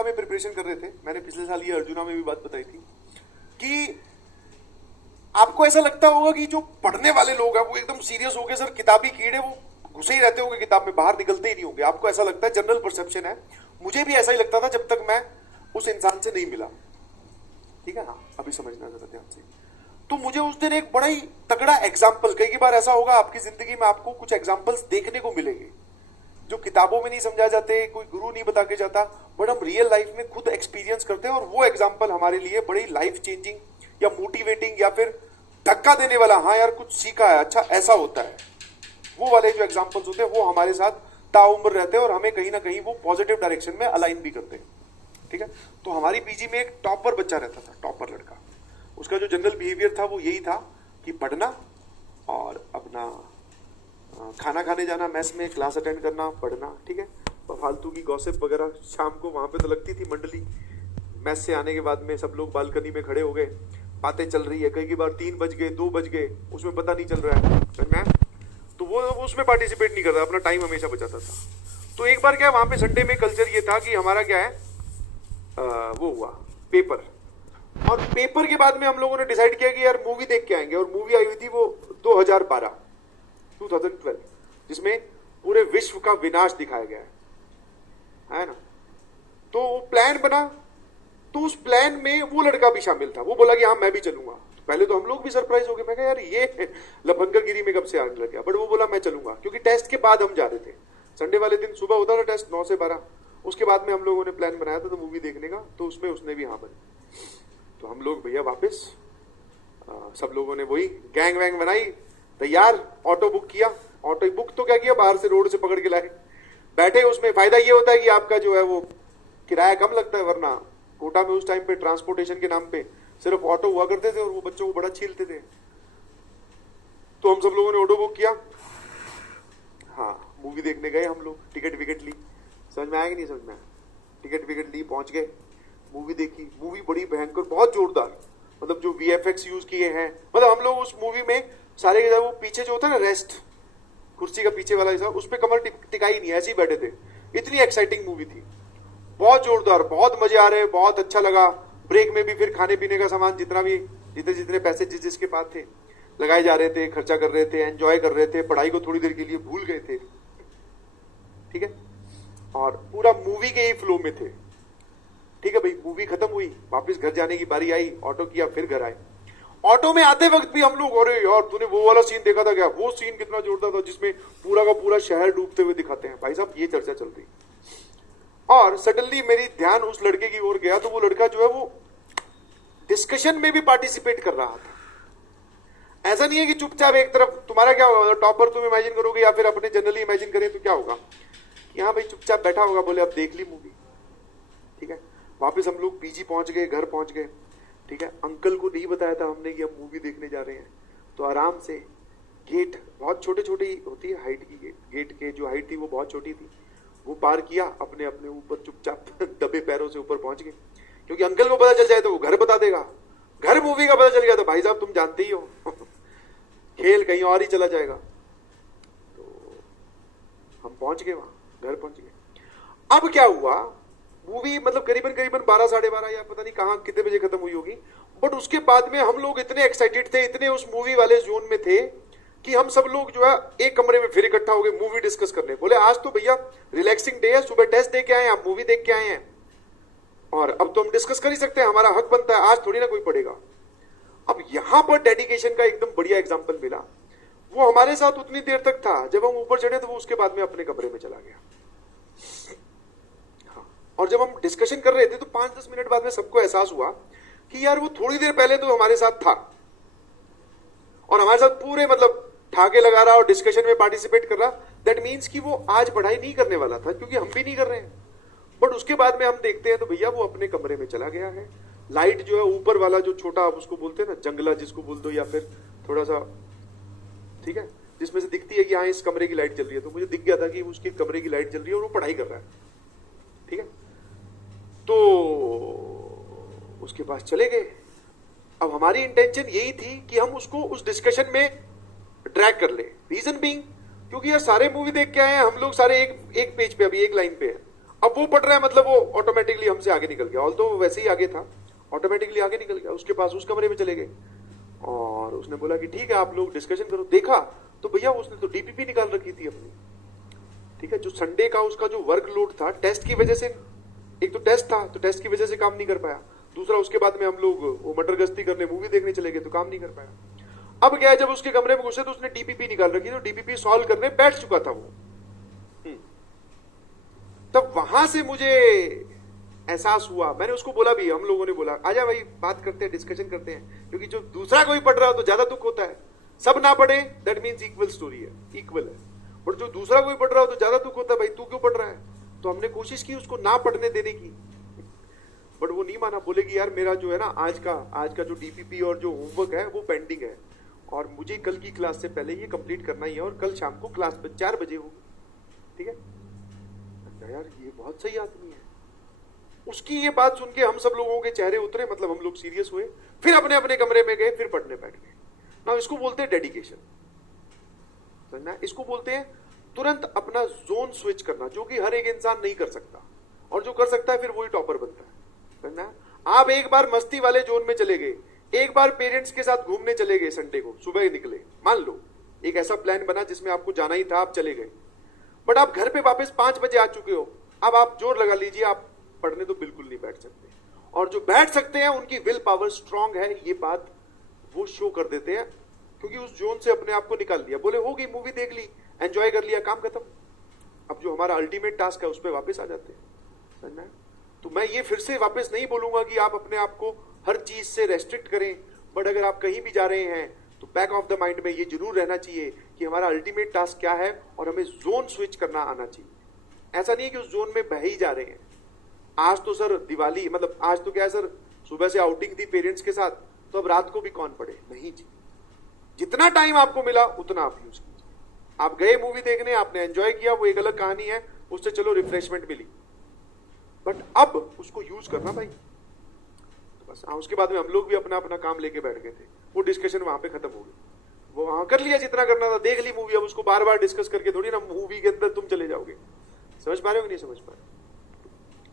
का में प्रिपरेशन कर रहे थे, मैंने पिछले साल ये अर्जुना में भी बात बताई थी कि आपको ऐसा लगता होगा कि जो पढ़ने वाले लोग हैं वो एकदम सीरियस हो गए, सर किताबी कीड़े वो घुसे ही रहते होंगे किताब में, बाहर निकलते ही नहीं होंगे। आपको ऐसा लगता है, जनरल परसेप्शन है, मुझे भी ऐसा ही लगता था जब तक मैं उस इंसान से नहीं मिला। ठीक है, हाँ अभी समझना जरा ध्यान से। तो मुझे उस दिन एक बड़ा ही तगड़ा एग्जाम्पल, कई बार ऐसा होगा आपकी जिंदगी में, आपको कुछ एग्जाम्पल्स देखने को मिलेंगे जो किताबों में नहीं समझा जाते, कोई गुरु नहीं बता के जाता, बट हम रियल लाइफ में खुद एक्सपीरियंस करते हैं। और वो एग्जाम्पल हमारे लिए बड़ी लाइफ चेंजिंग या मोटिवेटिंग या फिर धक्का देने वाला, हाँ यार कुछ सीखा है, अच्छा ऐसा होता है, वो वाले जो एग्जाम्पल्स होते हैं वो हमारे साथ ताउम्र रहते हैं और हमें कहीं ना कहीं वो पॉजिटिव डायरेक्शन में अलाइन भी करते हैं। ठीक है, तो हमारी पीजी में एक टॉपर बच्चा रहता था, टॉपर लड़का। उसका जो जनरल बिहेवियर था वो यही था कि पढ़ना और अपना खाना खाने जाना, मैस में क्लास अटेंड करना, पढ़ना। ठीक है, और फालतू की गॉसिप वगैरह शाम को वहां पे तो लगती थी मंडली। मैस से आने के बाद में सब लोग बालकनी में खड़े हो गए, बातें चल रही है, कई बार 3 बज गए, 2 बज गए, उसमें पता नहीं चल रहा है, समझ में? तो वो उसमें पार्टिसिपेट नहीं करता, अपना टाइम हमेशा बचाता था। तो एक बार क्या, वहां पे संडे में कल्चर ये था कि हमारा क्या है, वो हुआ पेपर। और पेपर के बाद में हम लोगों ने डिसाइड किया कि यार मूवी देख के आएंगे। और मूवी आई हुई थी वो 2012 जिसमें पूरे विश्व का विनाश दिखाया गया है ना। तो वो प्लान बना, तो उस प्लान में वो लड़का भी शामिल था। वो बोला कि हाँ मैं भी चलूंगा। तो पहले तो हम लोग भी सरप्राइज हो गए, मैं कहा यार ये लफंगरगिरी में कब से आने लग गया। बट वो बोला मैं चलूंगा, क्योंकि टेस्ट के बाद हम जा रहे थे। संडे वाले दिन सुबह होता था टेस्ट 9 से 12, उसके बाद में हम लोगों ने प्लान बनाया था तो मूवी देखने का, तो उसमें उसने भी हाँ बनी। तो हम लोग भैया वापस सब लोगों ने वही गैंग वैंग बनाई, तैयार, ऑटो बुक किया। ऑटो बुक तो क्या किया, बाहर से रोड से पकड़ के लाए, बैठे। उसमें फायदा ये होता है कि आपका जो है वो किराया कम लगता है, वरना कोटा में उस टाइम पे ट्रांसपोर्टेशन के नाम पे सिर्फ ऑटो हुआ करते थे और वो बच्चों को बड़ा छीलते थे। तो हम सब लोगों ने ऑटो बुक किया, हाँ मूवी देखने गए हम लोग। टिकट विकेट ली, समझ में आया कि नहीं समझ में आया? टिकट विकेट ली, पहुंच गए, मूवी देखी। मूवी बड़ी भयंकर, बहुत जोरदार, मतलब जो वीएफएक्स यूज किए हैं, मतलब हम लोग उस मूवी में सारे के वो पीछे जो होता है ना रेस्ट, कुर्सी का पीछे वाला हिस्सा, उस पर कमर टिकाई नहीं, ऐसे ही बैठे थे। इतनी एक्साइटिंग मूवी थी, बहुत जोरदार, बहुत मजे आ रहे, बहुत अच्छा लगा। ब्रेक में भी फिर खाने पीने का सामान जितना भी, जितने जितने पैसे जिस जिसके पास थे लगाए जा रहे थे, खर्चा कर रहे थे, एंजॉय कर रहे थे, पढ़ाई को थोड़ी देर के लिए भूल गए थे। ठीक है, और पूरा मूवी के ही फ्लो में थे। ठीक है भाई, मूवी खत्म हुई, वापस घर जाने की बारी आई, ऑटो किया, फिर घर आए। ऑटो में आते वक्त भी हम लोग, अरे यार तूने वो वाला सीन देखा था क्या, वो सीन कितना जोरदार था जिसमें पूरा का पूरा शहर डूबते हुए दिखाते हैं। भाई साहब ये चर्चा चल रही, और सडनली मेरी ध्यान उस लड़के की ओर गया, तो वो लड़का जो है वो डिस्कशन में भी पार्टिसिपेट कर रहा था। ऐसा नहीं है कि चुपचाप एक तरफ। तुम्हारा क्या होगा, टॉपर तुम इमेजिन करोगे या फिर अपने जनरली इमेजिन करें तो क्या होगा कि हाँ भाई चुपचाप बैठा होगा, बोले अब देख ली मूवी। ठीक है, वापस हम लोग पीजी पहुंच गए, घर पहुंच गए। ठीक है, अंकल को नहीं बताया था हमने कि हम मूवी देखने जा रहे हैं। तो आराम से गेट बहुत छोटे छोटे होती है हाइट की, गेट के जो हाइट थी वो बहुत छोटी थी, वो पार किया, अपने अपने ऊपर चुपचाप दबे पैरों से ऊपर पहुंच गए। क्योंकि अंकल को पता चल जाए तो वो घर बता देगा, घर मूवी का पता चल गया तो भाई साहब तुम जानते ही हो खेल कहीं और ही चला जाएगा। तो हम पहुंच गए वहां, घर पहुंच गए। अब क्या हुआ, मूवी मतलब करीबन करीबन 12 साढ़े 12 या पता नहीं कहां कितने बजे खत्म हुई होगी। बट उसके बाद में हम लोग इतने एक्साइटेड थे, इतने उस मूवी वाले जोन में थे कि हम सब लोग जो है एक कमरे में फिर इकट्ठा हो गए मूवी डिस्कस करने। बोले आज तो भैया रिलैक्सिंग डे है, सुबह टेस्ट दे के आए हैं, आप मूवी देख के आए हैं, और अब तो हम डिस्कस कर ही सकते हैं, हमारा हक बनता है, आज थोड़ी ना कोई पढ़ेगा। अब यहां पर डेडिकेशन का एकदम बढ़िया एग्जाम्पल मिला। वो हमारे साथ उतनी देर तक था, जब हम ऊपर चढ़े तो वो उसके बाद में अपने कमरे में चला गया। हाँ, और जब हम डिस्कशन कर रहे थे तो 5-10 मिनट बाद में सबको एहसास हुआ कि यार वो थोड़ी देर पहले तो हमारे साथ था और हमारे साथ पूरे मतलब ठाके लगा रहा और डिस्कशन में पार्टिसिपेट कर रहा। दैट मीन्स कि वो आज पढ़ाई नहीं करने वाला था, क्योंकि हम भी नहीं कर रहे हैं। बट उसके बाद में हम देखते हैं तो भैया वो अपने कमरे में चला गया है। लाइट जो है ऊपर वाला जो छोटा, आप उसको बोलते हैं ना जंगला जिसको बोल दो, या फिर थोड़ा सा, ठीक है, जिसमें से दिखती है कि हाँ इस कमरे की लाइट जल रही है, तो मुझे दिख गया था कि उसके कमरे की लाइट जल रही है और वो पढ़ाई कर रहा है। ठीक है, तो उसके पास चले गए। अब हमारी इंटेंशन यही थी कि हम उसको उस डिस्कशन में ड्रैग कर ले। रीजन बीइंग, क्योंकि यार सारे मूवी देख के आए हैं हम लोग, सारे एक पेज पे, अभी एक लाइन पे है। अब वो पढ़ रहा है, मतलब वो ऑटोमेटिकली हमसे आगे निकल गया, ऑल्दो वो वैसे ही आगे था, ऑटोमेटिकली आगे निकल गया, उसके पास उस कमरे में चले गए। और उसने बोला कि ठीक है आप लोग डिस्कशन करो। देखा तो भैया उसने तो डीपीपी निकाल रखी थी अपनी, ठीक है। जो संडे का उसका जो वर्कलोड था, टेस्ट की वजह से, एक तो टेस्ट था तो टेस्ट की वजह से काम नहीं कर पाया, दूसरा उसके बाद में हम लोग वो मटर गश्ती करने मूवी देखने चले गए तो काम नहीं कर पाया। अब क्या है, जब उसके कमरे में घुसे तो उसने डीपीपी निकाल रखी, तो डीपीपी सॉल्व करने बैठ चुका था वो। तब वहां से मुझे एहसास हुआ, मैंने उसको बोला भी, हम लोगों ने बोला आजा भाई बात करते हैं, डिस्कशन करते हैं, क्योंकि जो दूसरा कोई पढ़ रहा हो तो ज्यादा दुख होता है। सब ना पढ़े दैट मीन्स इक्वल स्टोरी है, इक्वल है, बट जो दूसरा कोई पढ़ रहा हो तो ज्यादा दुख होता है, भाई तू क्यों पढ़ रहा है। तो हमने कोशिश की उसको ना पढ़ने देने की, बट वो नहीं माना, बोलेगी यार मेरा जो है ना आज का जो डीपीपी और जो होमवर्क है वो पेंडिंग है, और मुझे कल की क्लास से पहले ये कंप्लीट करना ही है, और कल शाम को क्लास 4 बजे होगी, ठीक है। यार ये बहुत सही आदमी है। उसकी ये बात सुन के हम सब लोगों के चेहरे उतरे, मतलब हम लोग सीरियस हुए, फिर अपने अपने कमरे में गए, फिर पढ़ने बैठ गए ना। इसको बोलते हैं डेडिकेशन, समझना। इसको बोलते हैं तुरंत अपना जोन स्विच करना, जो कि हर एक इंसान नहीं कर सकता, और जो कर सकता है फिर वही टॉपर बनता है, समझना। आप एक बार मस्ती वाले जोन में चले गए, एक बार पेरेंट्स के साथ घूमने चले गए, संडे को सुबह निकले, मान लो एक ऐसा प्लान बना जिसमें आपको जाना ही था, आप चले गए, बट आप घर पे वापस 5 बजे आ चुके हो। अब आप जोर लगा लीजिए, आप पढ़ने तो बिल्कुल नहीं बैठ सकते, और जो बैठ सकते हैं उनकी विल पावर स्ट्रांग है, ये बात वो शो कर देते हैं, क्योंकि उस जोन से अपने आप को निकाल दिया, बोले होगी मूवी देख ली, एंजॉय कर लिया, काम खत्म। अब जो हमारा अल्टीमेट टास्क है उस पर वापस आ जाते हैं, समझना है। तो मैं ये फिर से वापस नहीं बोलूंगा कि आप अपने आप को हर चीज से रेस्ट्रिक्ट करें, बट अगर आप कहीं भी जा रहे हैं तो बैक ऑफ द माइंड में ये जरूर रहना चाहिए कि हमारा अल्टीमेट टास्क क्या है, और हमें जोन स्विच करना आना चाहिए। ऐसा नहीं है कि उस जोन में बह ही जा रहे हैं। आज तो सर दिवाली, मतलब आज तो क्या है सर, सुबह से आउटिंग थी पेरेंट्स के साथ, तो अब रात को भी कौन पढ़े, नहीं जी। जितना टाइम आपको मिला उतना आप यूज कीजिए। आप गए मूवी देखने, आपने एंजॉय किया, वो एक अलग कहानी है, उससे चलो रिफ्रेशमेंट मिली, बट अब उसको यूज करना भाई। तो बस उसके बाद में हम लोग भी अपना अपना काम लेके बैठ गए थे, वो डिस्कशन वहां पे खत्म हो गई, वो वहां कर लिया जितना करना था, देख ली मूवी, अब उसको बार बार डिस्कस करके थोड़ी ना मूवी के अंदर तुम चले जाओगे। समझ पा रहे हो कि नहीं समझ पा रहे?